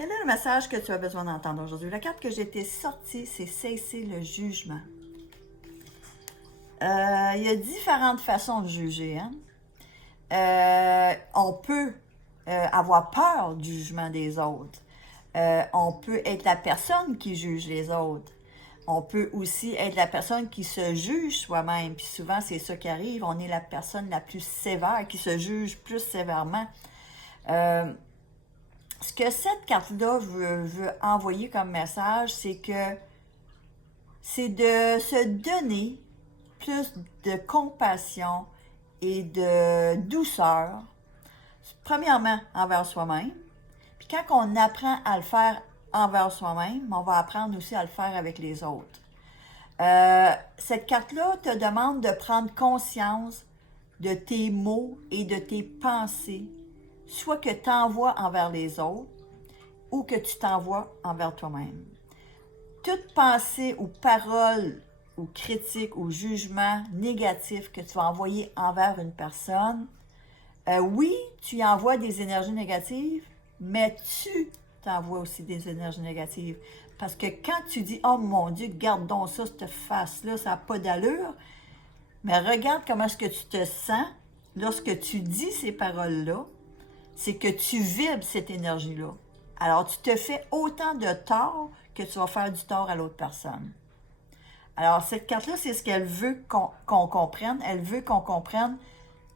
Quel est le message que tu as besoin d'entendre aujourd'hui? La carte que j'ai été sortie, c'est cesser le jugement. Il y a différentes façons de juger. Hein? On peut avoir peur du jugement des autres. On peut être la personne qui juge les autres. On peut aussi être la personne qui se juge soi-même. Puis souvent, c'est ça qui arrive. On est la personne la plus sévère, qui se juge plus sévèrement. Ce que cette carte-là veut envoyer comme message, c'est que c'est de se donner plus de compassion et de douceur, premièrement envers soi-même. Puis quand on apprend à le faire envers soi-même, on va apprendre aussi à le faire avec les autres. Cette carte-là te demande de prendre conscience de tes mots et de tes pensées, soit que tu envoies envers les autres ou que tu t'envoies envers toi-même. Toute pensée ou parole ou critique ou jugement négatif que tu vas envoyer envers une personne, oui, tu y envoies des énergies négatives, mais tu t'envoies aussi des énergies négatives. Parce que quand tu dis « Oh mon Dieu, garde donc ça, cette face-là, ça n'a pas d'allure », mais regarde comment est-ce que tu te sens lorsque tu dis ces paroles-là, c'est que tu vibres cette énergie-là. Alors, tu te fais autant de tort que tu vas faire du tort à l'autre personne. Alors, cette carte-là, c'est ce qu'elle veut qu'on comprenne. Elle veut qu'on comprenne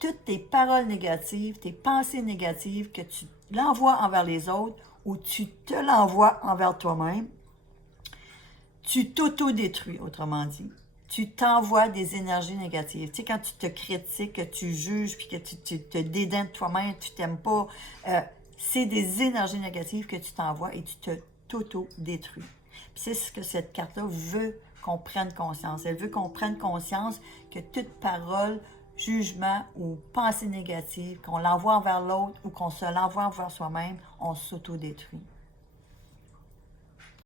toutes tes paroles négatives, tes pensées négatives, que tu l'envoies envers les autres ou tu te l'envoies envers toi-même. Tu t'auto-détruis, autrement dit. Tu t'envoies des énergies négatives. Tu sais, quand tu te critiques, que tu juges, puis que tu te dédaignes de toi-même, tu t'aimes pas, c'est des énergies négatives que tu t'envoies et tu t'auto-détruis. Puis c'est ce que cette carte-là veut qu'on prenne conscience. Elle veut qu'on prenne conscience que toute parole, jugement ou pensée négative, qu'on l'envoie envers l'autre ou qu'on se l'envoie envers soi-même, on s'auto-détruit.